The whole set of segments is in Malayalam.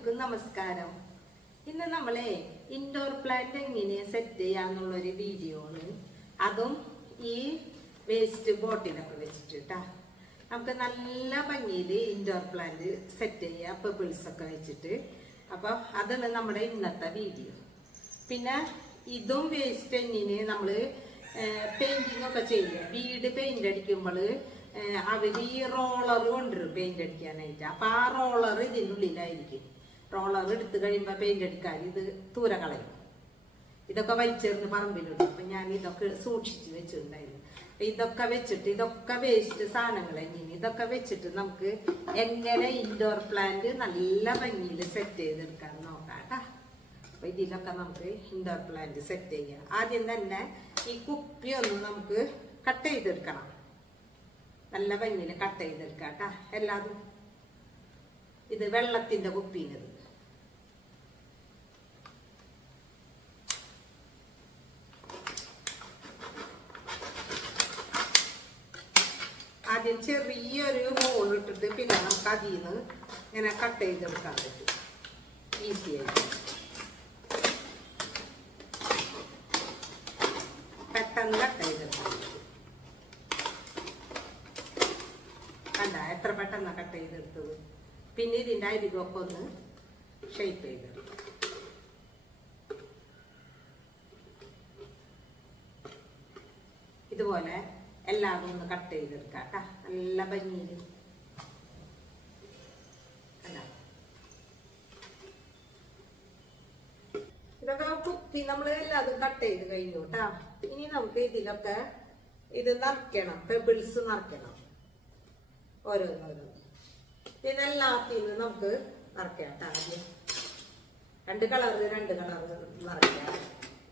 എല്ലാവർക്കും നമസ്കാരം. ഇന്ന് നമ്മളെ ഇൻഡോർ പ്ലാന്റ് എങ്ങനെ സെറ്റ് ചെയ്യാന്നുള്ളൊരു വീഡിയോ ആണ്. അതും ഈ വേസ്റ്റ് ബോട്ടിലൊക്കെ വെച്ചിട്ടാ നമുക്ക് നല്ല ഭംഗിയിൽ ഇൻഡോർ പ്ലാന്റ് സെറ്റ് ചെയ്യാം, പെബിൾസ് ഒക്കെ വെച്ചിട്ട്. അപ്പൊ അതാണ് നമ്മുടെ ഇന്നത്തെ വീഡിയോ. പിന്നെ ഇതും വേസ്റ്റ് എങ്ങനെ നമ്മള് പെയിന്റിങ് ഒക്കെ ചെയ്യുക. വീട് പെയിന്റ് അടിക്കുമ്പോൾ അവര് ഈ റോളർ കൊണ്ടുവരും പെയിന്റ് അടിക്കാനായിട്ട്. അപ്പൊ ആ റോളർ ഇതിൻ്റെ ഉള്ളിലായിരിക്കും. റോളർ എടുത്തു കഴിയുമ്പോ പെയിന്റ് അടിക്കാൻ ഇത് തൂര കളയും. ഇതൊക്കെ വലിച്ചെറിഞ്ഞ് പറമ്പിലിടും. അപ്പൊ ഞാൻ ഇതൊക്കെ സൂക്ഷിച്ച് വെച്ചിട്ടുണ്ടായിരുന്നു. ഇതൊക്കെ വെച്ചിട്ട് ഇതൊക്കെ വേസ്റ്റ് സാധനങ്ങൾ എങ്ങനെ ഇതൊക്കെ വെച്ചിട്ട് നമുക്ക് എങ്ങനെ ഇൻഡോർ പ്ലാന്റ് നല്ല ഭംഗിയിൽ സെറ്റ് ചെയ്തെടുക്കാൻ നോക്കാം കേട്ടാ. അപ്പൊ ഇതിലൊക്കെ നമുക്ക് ഇൻഡോർ പ്ലാന്റ് സെറ്റ് ചെയ്യാം. ആദ്യം തന്നെ ഈ കുപ്പി ഒന്ന് നമുക്ക് കട്ട് ചെയ്തെടുക്കണം. നല്ല ഭംഗിയിൽ കട്ട് ചെയ്തെടുക്കാം കേട്ടാ എല്ലാതും. ഇത് വെള്ളത്തിന്റെ കുപ്പിയിലത്. ആദ്യം ചെറിയൊരു ഹോൾ ഇട്ടിട്ട് പിന്നെ നമുക്ക് അതിൽ നിന്ന് ഇങ്ങനെ കട്ട് ചെയ്തെടുക്കാൻ പറ്റും ഈസി ആയിട്ട്. പെട്ടെന്ന് കട്ട് ചെയ്തെടുക്കാൻ പറ്റും. കണ്ട എത്ര പെട്ടെന്ന് കട്ട് ചെയ്തെടുത്തത്. പിന്നെ ഇതിൻ്റെ അരികൊക്കെ ഒന്ന് ഷേപ്പ് ചെയ്തെടുക്കും. ഇതുപോലെ എല്ലാതും ഒന്ന് കട്ട് ചെയ്തെടുക്കാം കേട്ടാ നല്ല ഭംഗിയിൽ. ഇതൊക്കെ കുപ്പി നമ്മൾ എല്ലാതും കട്ട് ചെയ്ത് കഴിഞ്ഞു കേട്ടാ. ഇനി നമുക്ക് ഇതിലൊക്കെ ഇത് നിറയ്ക്കണം, പെബിൾസ് നിറയ്ക്കണം ഓരോന്നോരോന്ന്. ഇതെല്ലാത്തിനും നമുക്ക് നിറയ്ക്കാം കേട്ടാ. ആദ്യം രണ്ട് കളർ നിറയ്ക്കാം.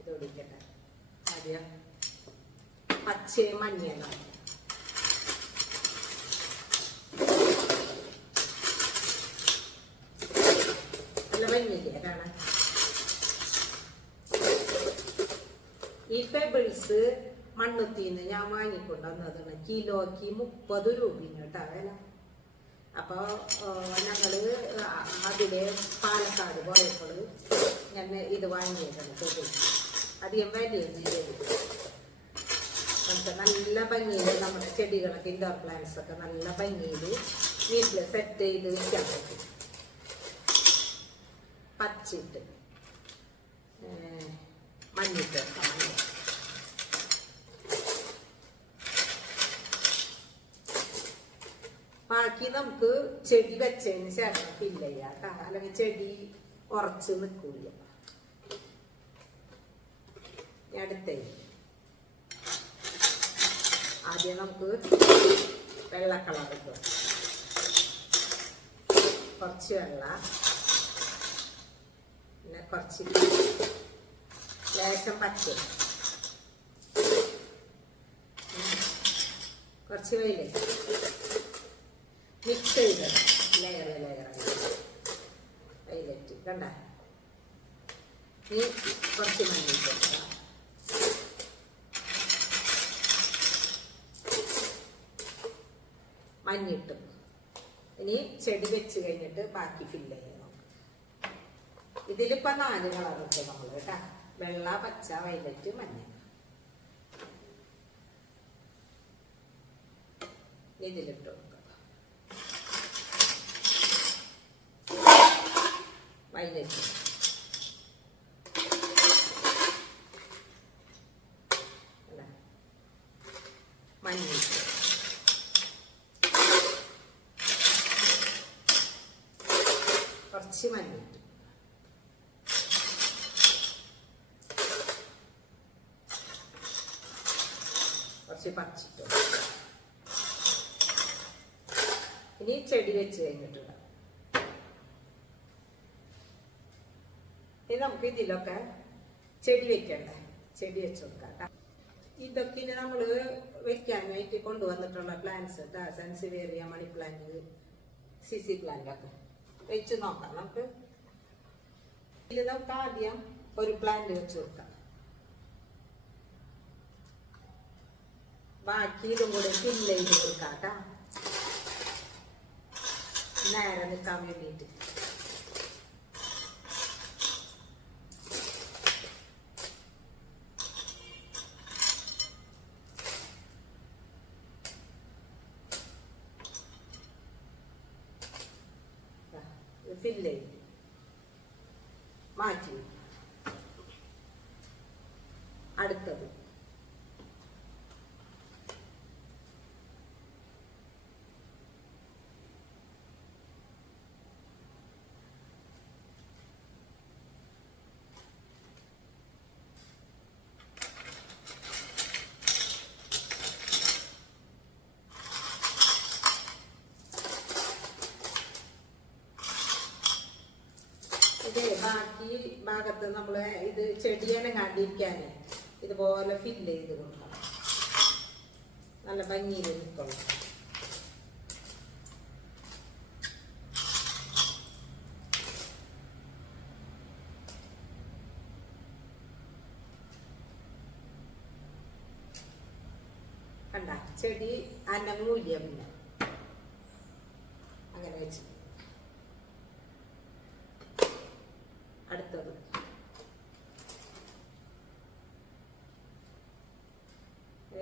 ഇത് ഒടിക്കട്ടെ. ആദ്യം പച്ചയും മഞ്ഞയും നല്ല ഭംഗിയില്ലേ കാണാൻ. ഈ പെബിൾസ് മണ്ണുത്തിന്ന് ഞാൻ വാങ്ങിക്കൊണ്ടുവന്നതാണ്. കിലോക്ക് 30 രൂപയാണ് കേട്ടോ വില. അപ്പൊ ഞങ്ങള് അതില് പാലക്കാട് പോയപ്പോൾ ഞാൻ ഇത് വാങ്ങിയതാണ്. പെബിൾസ് അധികം വിലയൊന്നും ചെയ്തു. നമുക്ക് നല്ല ഭംഗിയിൽ നമ്മുടെ ചെടികളൊക്കെ ഇൻഡോർ പ്ലാന്റ്സ് ഒക്കെ നല്ല ഭംഗിയിൽ വീട്ടിൽ സെറ്റ് ചെയ്ത് വെക്കാൻ പറ്റും. പച്ചിട്ട് മഞ്ഞിട്ട് ബാക്കി നമുക്ക് ചെടി വെച്ചതിന് ശേഷം ഫില്ല് ചെയ്യാം കേട്ടോ. അല്ലെങ്കിൽ ചെടി ഉറച്ച് നിൽക്കൂല. അടുത്തേ ആദ്യം നമുക്ക് വെള്ള കളർ ഇട്ടു. കുറച്ച് വെള്ള, പിന്നെ കുറച്ച് ലേശം പച്ച, കുറച്ച് വൈലറ്റ് മിക്സ് ചെയ്ത് ലെയർ വൈലറ്റ് കണ്ട. ഇനി കുറച്ച് മഞ്ഞിട്ട് മഞ്ഞിട്ട് ഇനി ചെടി വെച്ച് കഴിഞ്ഞിട്ട് ബാക്കി ഫില്ല് ചെയ്യണം. ഇതിലിപ്പോ 4 കളറൊക്കെ നമ്മൾ കേട്ടാ. വെള്ള, പച്ച, വൈലറ്റ്, മഞ്ഞ. ഇതിലിട്ട് കൊടുക്കുക. വൈലറ്റ്, മഞ്ഞിട്ട്, കുറച്ച് മഞ്ഞിട്ട്, കുറച്ച് പച്ചിട്ട്. ഇനി ചെടി വെച്ച് കഴിഞ്ഞിട്ടുണ്ട്. ഇനി നമുക്ക് ഇതിലൊക്കെ ചെടി വെക്കണ്ടേ, ചെടി വെച്ച് കൊടുക്കാം. ഇതൊക്കെ നമ്മൾ വെക്കാനായിട്ട് കൊണ്ടുവന്നിട്ടുള്ള പ്ലാന്റ്സ് സെൻസിവേറിയ, മണി പ്ലാന്റ്, സിസി പ്ലാന്റ് ഒക്കെ വെച്ച് നോക്കാം നമുക്ക്. ഇത് നമുക്ക് ആദ്യം ഒരു പ്ലാന്റ് വെച്ച് കൊടുക്കാം. ബാക്കി ഇതും കൂടെ ഫില്ല് ചെയ്ത് കൊടുക്കാം കേട്ടാ. നേരെ നിൽക്കാൻ വേണ്ടിയിട്ട് ഫില്ല് ചെയ്യും. മാറ്റി. അടുത്തത് ബാക്കി ഭാഗത്ത് നമ്മൾ ഇത് ചെടിയാണ് കണ്ടിരിക്കാൻ ഇതുപോലെ ഫില്ല് ചെയ്ത് കൊടുക്കണം. നല്ല ഭംഗിയിൽ നിൽക്കണം. കണ്ട ചെടി അനങ്ങൂല്ല. പിന്നെ അങ്ങനെ വെച്ച് അടുത്തത്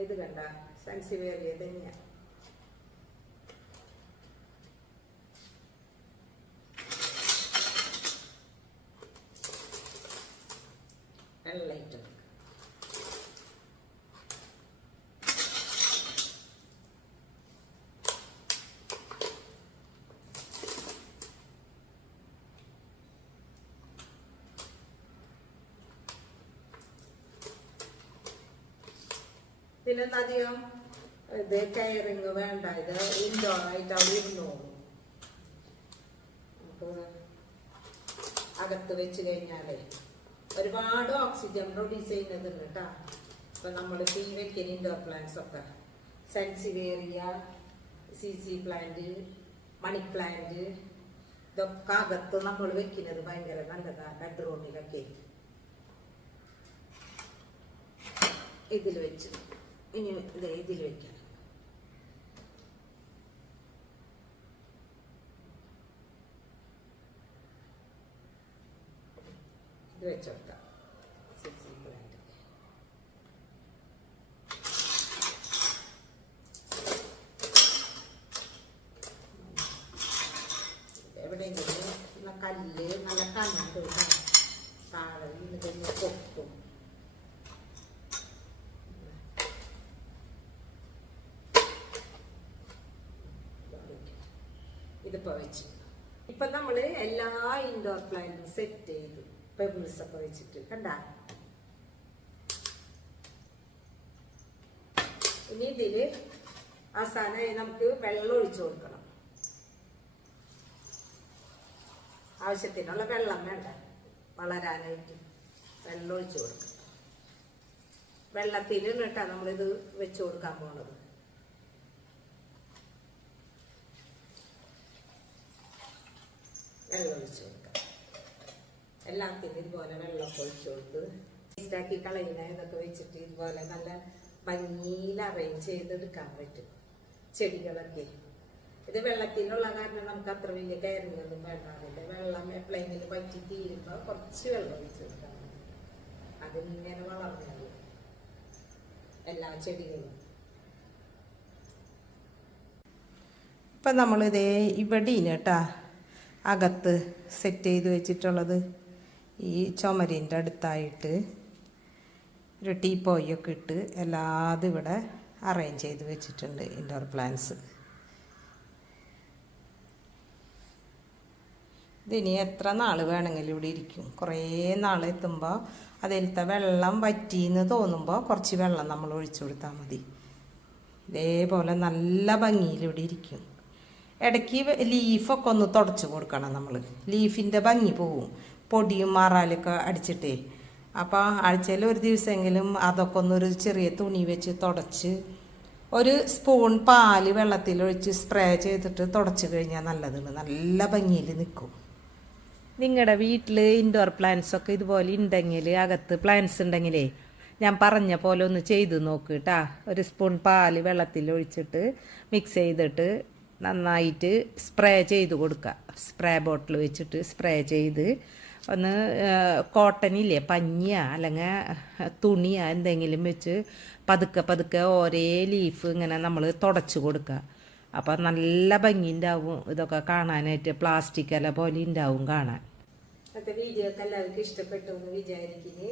ഇത് കണ്ട സെൻസിവേറിയ തന്നെയാ. വെള്ളയിട്ട് ഇതിനൊന്നും അധികം ഇത് കെയറിങ് വേണ്ട. ഇത് ഇൻഡോർ ആയിട്ട് അവിടെ ഇരുന്നോളും. നമുക്ക് അകത്ത് വെച്ച് കഴിഞ്ഞാലേ ഒരുപാട് ഓക്സിജൻ പ്രൊഡ്യൂസ് ചെയ്യുന്നതുണ്ട് കേട്ടോ. ഇപ്പൊ നമ്മൾ ഈ വെക്കുന്ന ഇൻഡോർ പ്ലാന്റ്സ് ഒക്കെ സെൻസിവേറിയ, CC പ്ലാന്റ്, മണി പ്ലാന്റ് ഇതൊക്കെ അകത്ത് നമ്മൾ വെക്കുന്നത് ഭയങ്കര നല്ലതാണ്. ബെഡ്റൂമിലൊക്കെ ഇതിൽ വെച്ച് ഇനി ഇതിൽ വെക്കാം. ഇത് വെച്ചോക്കാം. എവിടെയെങ്കിലും കല്ല് നല്ല കണ്ണ് താഴെ ഇതിന് കൊക്കും. ഇതിപ്പോ വെച്ച് ഇപ്പൊ നമ്മള് എല്ലാ ഇൻഡോർ പ്ലാന്റും സെറ്റ് ചെയ്തു. പെബിൾസ് ഒക്കെ വെച്ചിട്ട് കണ്ട. ഇനി ഇതില് അവസാനമായി നമുക്ക് വെള്ളം ഒഴിച്ചു കൊടുക്കണം. ആവശ്യത്തിനുള്ള വെള്ളം വേണ്ട, വളരാനായിട്ട് വെള്ളം ഒഴിച്ചു കൊടുക്കണം. വെള്ളത്തിൽ കേട്ടാ നമ്മളിത് വെച്ചു കൊടുക്കാൻ പോണത്. വെള്ളം ഒഴിച്ചു കൊടുക്കാം. എല്ലാത്തിനും ഇതുപോലെ വെള്ളമൊക്കെ ഒഴിച്ചു കൊടുത്ത് വേസ്റ്റാക്കി കളയുന്ന ഇതൊക്കെ വെച്ചിട്ട് ഇതുപോലെ നല്ല ഭംഗിയിൽ അറേഞ്ച് ചെയ്തെടുക്കാൻ പറ്റും ചെടികളൊക്കെ. ഇത് വെള്ളത്തിനുള്ള കാരണം നമുക്ക് അത്ര വലിയ കെയറിങ് ഒന്നും വേണ്ടാറില്ല. വെള്ളം എപ്പോഴെങ്കിലും പറ്റി തീരുമ്പോൾ കുറച്ച് വെള്ളം ഒഴിച്ചു കൊടുക്കാൻ മതി. അതിങ്ങനെ വളർന്നു എല്ലാ ചെടികളും. ഇപ്പം നമ്മളിതേ ഇവിടെ കേട്ടാ അകത്ത് സെറ്റ് ചെയ്ത് വെച്ചിട്ടുള്ളത്. ഈ ചുമരിൻ്റെ അടുത്തായിട്ട് ഒരു ടീപ്പോയൊക്കെ ഇട്ട് എല്ലാതും ഇവിടെ അറേഞ്ച് ചെയ്ത് വെച്ചിട്ടുണ്ട് ഇൻഡോർ പ്ലാന്റ്സ്. ഇതിനി എത്ര നാൾ വേണമെങ്കിലും ഇവിടെ ഇരിക്കും. കുറേ നാൾ എത്തുമ്പോൾ അതിലത്തെ വെള്ളം വറ്റിയെന്ന് തോന്നുമ്പോൾ കുറച്ച് വെള്ളം നമ്മൾ ഒഴിച്ചു കൊടുത്താൽ മതി. ഇതേപോലെ നല്ല ഭംഗിയിൽ ഇവിടെ ഇരിക്കും. ഇടയ്ക്ക് ലീഫൊക്കെ ഒന്ന് തുടച്ച് കൊടുക്കണം നമ്മൾ. ലീഫിൻ്റെ ഭംഗി പോവും പൊടിയും മാറാലൊക്കെ അടിച്ചിട്ടേ. അപ്പോൾ ആഴ്ചയിൽ ഒരു ദിവസമെങ്കിലും അതൊക്കെ ഒന്നൊരു ചെറിയ തുണി വെച്ച് തുടച്ച് ഒരു സ്പൂൺ പാല് വെള്ളത്തിലൊഴിച്ച് സ്പ്രേ ചെയ്തിട്ട് തുടച്ച് കഴിഞ്ഞാൽ നല്ലതാണ്. നല്ല ഭംഗിയിൽ നിൽക്കും. നിങ്ങളുടെ വീട്ടിൽ ഇൻഡോർ പ്ലാന്റ്സ് ഒക്കെ ഇതുപോലെ ഉണ്ടെങ്കിൽ, അകത്ത് പ്ലാന്റ്സ് ഉണ്ടെങ്കിലേ ഞാൻ പറഞ്ഞ പോലെ ഒന്ന് ചെയ്ത് നോക്ക് കേട്ടാ. ഒരു സ്പൂൺ പാല് വെള്ളത്തിൽ ഒഴിച്ചിട്ട് മിക്സ് ചെയ്തിട്ട് നന്നായിട്ട് സ്പ്രേ ചെയ്ത് കൊടുക്കുക. സ്പ്രേ ബോട്ടിൽ വെച്ചിട്ട് സ്പ്രേ ചെയ്ത് ഒന്ന് കോട്ടനില്ലേ പഞ്ഞിയാ അല്ലെങ്കിൽ തുണിയാ എന്തെങ്കിലും വെച്ച് പതുക്കെ പതുക്കെ ഓരോ ലീഫ് ഇങ്ങനെ നമ്മൾ തുടച്ച് കൊടുക്കുക. അപ്പം നല്ല ഭംഗി ഉണ്ടാവും ഇതൊക്കെ കാണാനായിട്ട്. പ്ലാസ്റ്റിക് ഇല പോലെ ഉണ്ടാവും കാണാൻ. ഇന്നത്തെ വീഡിയോ ഒക്കെ എല്ലാവർക്കും ഇഷ്ടപ്പെട്ടു എന്ന് വിചാരിക്കുന്നു.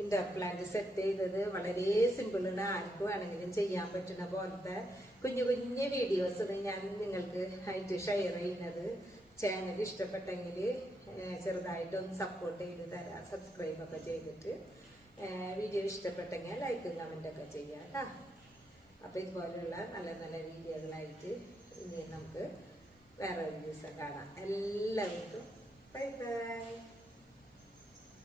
ഇൻഡോർ പ്ലാന്റ് സെറ്റ് ചെയ്തത് വളരെ സിമ്പിളാണ്. ആർക്കും വേണമെങ്കിലും ചെയ്യാൻ പറ്റുന്ന പോലത്തെ കുഞ്ഞു കുഞ്ഞു വീഡിയോസ് ഞാൻ നിങ്ങൾക്ക് ആയിട്ട് ഷെയർ ചെയ്യുന്നത്. ചാനൽ ഇഷ്ടപ്പെട്ടെങ്കിൽ ചെറുതായിട്ടൊന്ന് സപ്പോർട്ട് ചെയ്ത് തരാം. സബ്സ്ക്രൈബ് ഒക്കെ ചെയ്തിട്ട് വീഡിയോ ഇഷ്ടപ്പെട്ടെങ്കിൽ ലൈക്കും കമൻറ്റൊക്കെ ചെയ്യാം കേട്ടോ. അപ്പോൾ ഇതുപോലെയുള്ള നല്ല നല്ല വീഡിയോകളായിട്ട് ഇനി നമുക്ക് വേറെ ഒരു ദിവസം കാണാം. എല്ലാവർക്കും ബൈ ബൈ.